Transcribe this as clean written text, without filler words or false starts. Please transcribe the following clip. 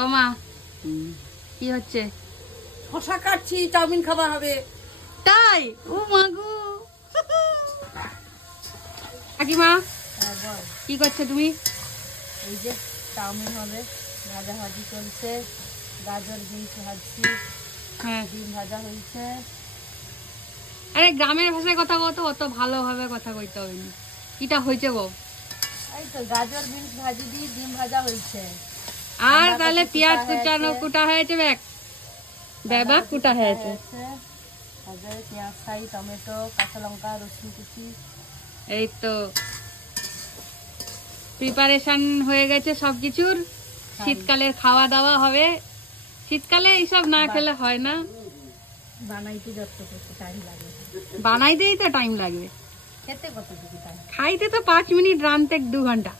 ও মা কি হচ্ছে? শশা কাটছি, চাউমিন খাওয়া হবে। তাই? ও মাগো। কাকিমা কি করছো তুমি? এই যে চাউমিন হবে, ভাজাভাজি চলছে, গাজর বিনস ভাজছি, হ্যাঁ, ডিম ভাজা হয়েছে। আরে গ্রামের ভাষায় কথা কত, অত ভালোভাবে কথা কইতে হবে না। কিটা হয়েছে গো? এই তো গাজর বিনস ভাজি দিয়ে ডিম ভাজা হয়েছে। আর তাহলে পেঁয়াজ কুচানো কুটা হয়েছে, বেবা কুটা হয়েছে। পেঁয়াজ ফ্রাই, টমেটো, কাঁচা লঙ্কা, রসুন কুচি। এই তো প্রিপারেশন হয়ে গেছে সবকিছুর। শীতকালের খাওয়া দাওয়া হবে। শীতকালে এইসব না খেলে হয় না। বানাইতে যত টাইম লাগে, বানাইতেই তো টাইম লাগবে, খেতে কত টাইম। খাইতে তো 5 মিনিট, রাঁধতে 2 ঘন্টা।